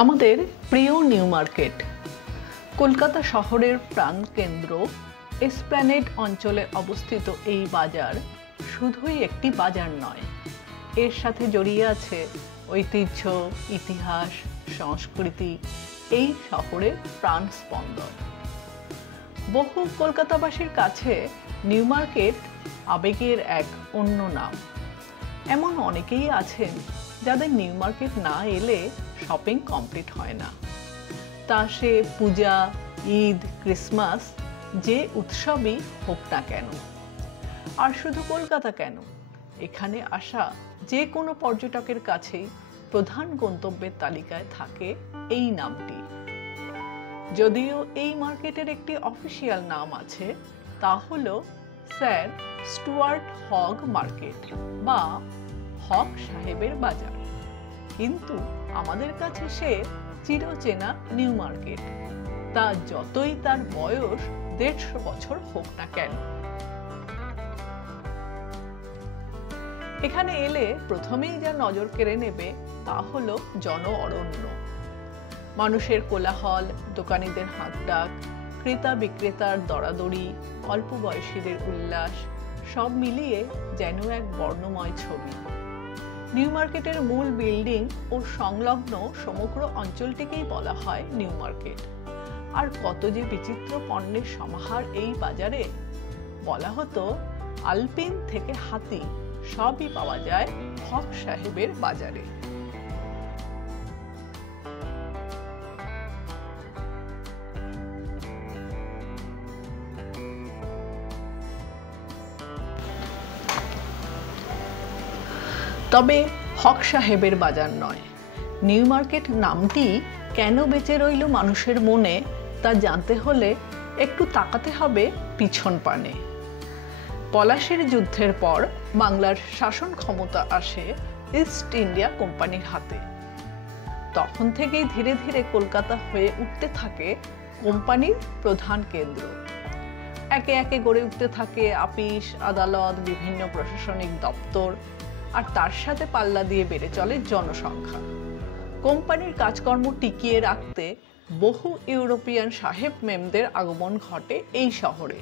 আমাদের প্রিয় new market Kolkata শহরের প্রাণকেন্দ্র এসপ্ল্যানেড অঞ্চলে অবস্থিত এই বাজার শুধুই একটি বাজার নয়, এর সাথে জড়িয়ে আছে ঐতিহ্য, ইতিহাস, সংস্কৃতি। এই শহরের প্রাণস্পন্দন। বহু কলকাতাবাসীর কাছে নিউ মার্কেট আবেগের এক অন্য নাম। এমন অনেকেই আছেন যাদের নিউ মার্কেট না এলে শপিং কমপ্লিট হয় না। তা সে পূজা, ঈদ, ক্রিসমাস, যে উৎসবই হোক না কেন। আর শুধু কলকাতা কেন, এখানে আসা যে কোনো পর্যটকের কাছেই প্রধান গন্তব্যের তালিকায় থাকে এই নামটি। যদিও এই মার্কেটের একটি অফিসিয়াল নাম আছে, তা হলো স্যার স্টুয়ার্ট হগ মার্কেট বা হগ সাহেবের বাজার। কিন্তু আমাদের কাছে সে চিরচেনা নিউ মার্কেট, তা যতই তার বয়স 150 বছর হোক না কেন। এখানে এলে প্রথমেই যা নজর কেড়ে নেবে তা হলো জন অরণ্য। মানুষের কোলাহল, দোকানীদের হাঁকডাক, ক্রেতা বিক্রেতার দরাদরি, অল্প বয়সীদের উল্লাস, সব মিলিয়ে যেন এক বর্ণময় ছবি। নিউ মার্কেটের মূল বিল্ডিং ও সংলগ্ন সমগ্র অঞ্চলটিকেই বলা হয় নিউ মার্কেট। আর কত যে বিচিত্র পণ্যের সমাহার এই বাজারে! বলা হতো আলপিন থেকে হাতি সবই পাওয়া যায় হক সাহেবের বাজারে। তবে হক সাহেবের বাজার নয়, নিউ মার্কেট নামটি কেন বেঁচে রইল মানুষের মনে, তা জানতে হলে একটু তাকাতে হবে পিছন পানে। পলাশীর যুদ্ধের পর বাংলার শাসন ক্ষমতা আসে ইস্ট ইন্ডিয়া কোম্পানির হাতে। তখন থেকেই ধীরে ধীরে কলকাতা হয়ে উঠতে থাকে কোম্পানির প্রধান কেন্দ্র। একে একে গড়ে উঠতে থাকে আপিস, আদালত, বিভিন্ন প্রশাসনিক দপ্তর, আর তার সাথে পাল্লা দিয়ে বেড়ে চলে জনসংখ্যা। কোম্পানির কাজকর্ম টিকিয়ে রাখতে বহু ইউরোপিয়ান সাহেব মেমদের আগমন ঘটে এই শহরে।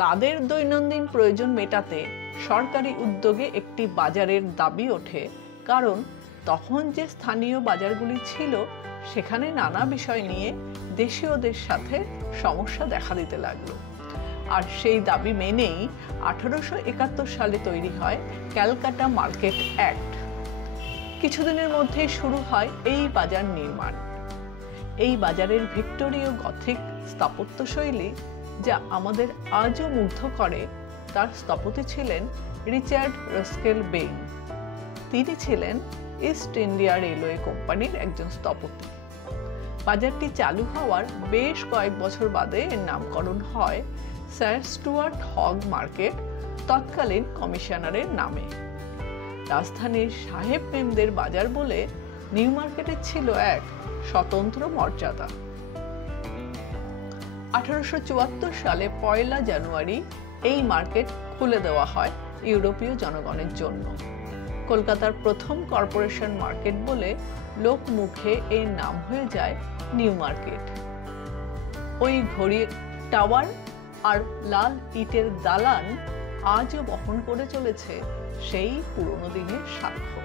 তাদের দৈনন্দিন প্রয়োজন মেটাতে সরকারি উদ্যোগে একটি বাজারের দাবি ওঠে, কারণ তখন যে স্থানীয় বাজারগুলি ছিল সেখানে নানা বিষয় নিয়ে দেশীয়দের সাথে সমস্যা দেখা দিতে লাগলো। আর সেই দাবি মেনেই 1871 সালে তৈরি হয় ক্যালকাটা মার্কেট অ্যাক্ট। কিছুদিনের মধ্যেই শুরু হয় এই বাজার নির্মাণ। এই বাজারের ভিক্টোরীয় গথিক স্থাপত্যশৈলী যা আমাদের আজও মুগ্ধ করে, তার স্থপতি ছিলেন রিচার্ড রস্কেল বেইন। তিনি ছিলেন ইস্ট ইন্ডিয়া রেলওয়ে কোম্পানির একজন স্থপতি। বাজারটি চালু হওয়ার বেশ কয়েক বছর বাদে এর নামকরণ হয় স্যার স্টুয়ার্ট হগ মার্কেট, তৎকালীন কমিশনারের নামে। রাজধানীর সাহেব মেমদের বাজার বলে নিউ মার্কেটের ছিল এক স্বতন্ত্র মর্যাদা। 1874 সালে 1 জানুয়ারি এই মার্কেট খুলে দেওয়া হয় ইউরোপীয় জনগণের জন্য। কলকাতার প্রথম কর্পোরেশন মার্কেট বলে লোক মুখে এর নাম হয়ে যায় নিউ মার্কেট। ওই ঘড়ির টাওয়ার আর লাল ইটের দালান আজও বহন করে চলেছে সেই পুরনো দিনের সাক্ষ্য।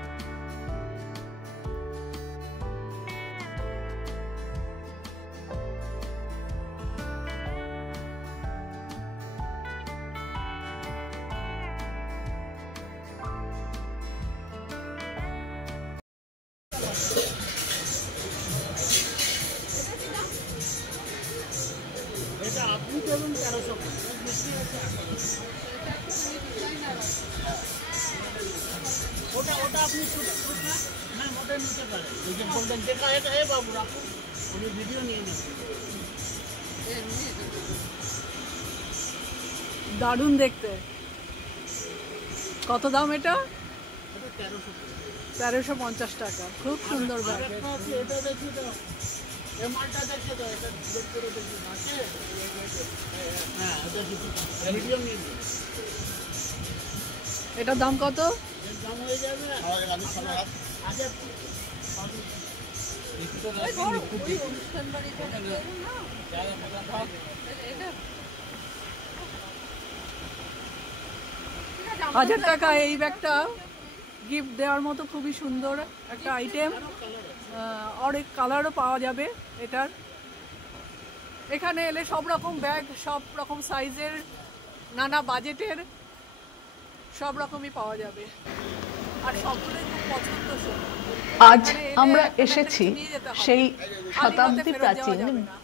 দারুণ দেখতে। কত দাম এটা? 1350 টাকা। খুব সুন্দর ব্যাগ। এটার দাম কত? হাজার টাকা এই ব্যাগটা গিফট দেওয়ার মতো খুবই সুন্দর একটা আইটেম। অনেক কালারও পাওয়া যাবে এটার। এখানে এলে সব রকম ব্যাগ, সব রকম সাইজের, নানা বাজেটের সব রকমই পাওয়া যাবে, আর সবগুলোই খুব পছন্দসই। আজ আমরা এসেছি সেই শতাব্দী প্রাচীন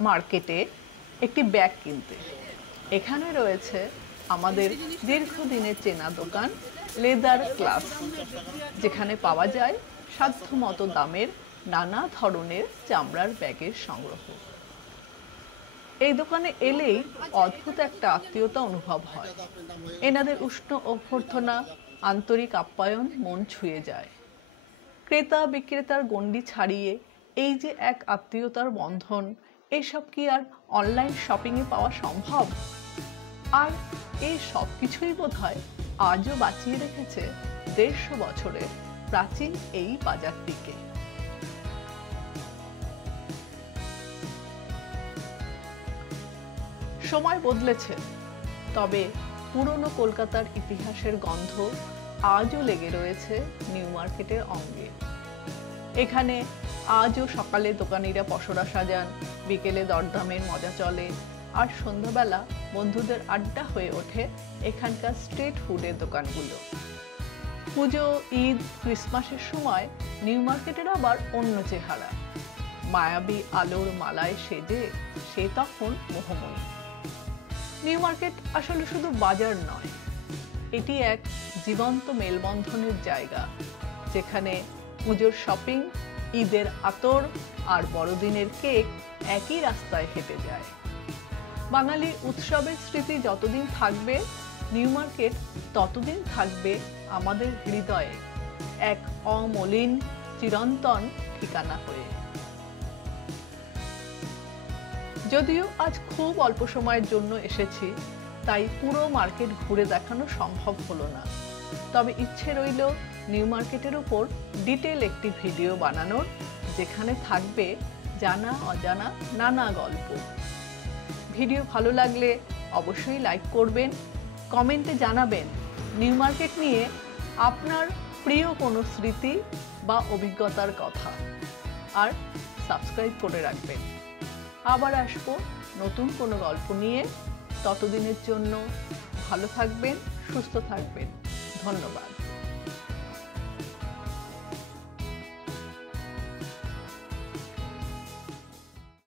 মার্কেটে একটি ব্যাগ কিনতে। এখানে রয়েছে আমাদের দীর্ঘদিনের চেনা দোকান লেদার ক্লাস, যেখানে পাওয়া যায় সাধ্যমতো দামের নানা ধরনের চামড়ার ব্যাগের সংগ্রহ। এই দোকানে এলেই অদ্ভুত একটা আত্মীয়তা অনুভব হয়। এনাদের উষ্ণ অভ্যর্থনা, আন্তরিক আপ্যায়ন মন ছুঁয়ে যায়। ক্রেতা বিক্রেতার গণ্ডি ছাড়িয়ে এই যে এক আত্মীয়তার বন্ধন, এসব কি আর অনলাইন শপিংয়ে পাওয়া সম্ভব? আর এই সব কিছুই বোধহয় আজও বাঁচিয়ে রেখেছে 150 বছরের প্রাচীন এই বাজারটিকে। সময় বদলেছে, তবে পুরনো কলকাতার ইতিহাসের গন্ধ আজও লেগে রয়েছে নিউ মার্কেটের অঙ্গে। এখানে আজও সকালে দোকানিরা পসরা সাজান, বিকেলে দরদামের মজা চলে, আর সন্ধ্যাবেলা বন্ধুদের আড্ডা হয়ে ওঠে এখানকার স্ট্রিট ফুডের দোকানগুলো। পুজো, ঈদ, ক্রিসমাসের সময় নিউ মার্কেটের আবার অন্য চেহারা। মায়াবী আলোর মালায় সেজে সে তখন মোহময়ী। নিউ মার্কেট আসলে শুধু বাজার নয়, এটি এক জীবন্ত মেলবন্ধনের জায়গা, যেখানে পুজোর শপিং, ঈদের আতর আর বড়দিনের কেক একই রাস্তায় হেঁটে যায়। বাঙালির উৎসবের স্মৃতি যতদিন থাকবে, নিউ মার্কেট ততদিন থাকবে আমাদের হৃদয়ে এক অমলিন চিরন্তন ঠিকানা হয়ে। যদিও আজ খুব অল্প সময়ের জন্য এসেছি, তাই পুরো মার্কেট ঘুরে দেখানো সম্ভব হলো না। তবে ইচ্ছে রইল নিউ মার্কেটের উপর ডিটেল একটি ভিডিও বানানোর, যেখানে থাকবে জানা অজানা নানা গল্প। ভিডিও ভালো লাগলে অবশ্যই লাইক করবেন, কমেন্টে জানাবেন নিউ মার্কেট নিয়ে আপনার প্রিয় কোনো স্মৃতি বা অভিজ্ঞতার কথা, আর সাবস্ক্রাইব করে রাখবেন। আবার আসবো নতুন কোনো গল্প নিয়ে। ততদিনের জন্য ভালো থাকবেন, সুস্থ থাকবেন। ধন্যবাদ।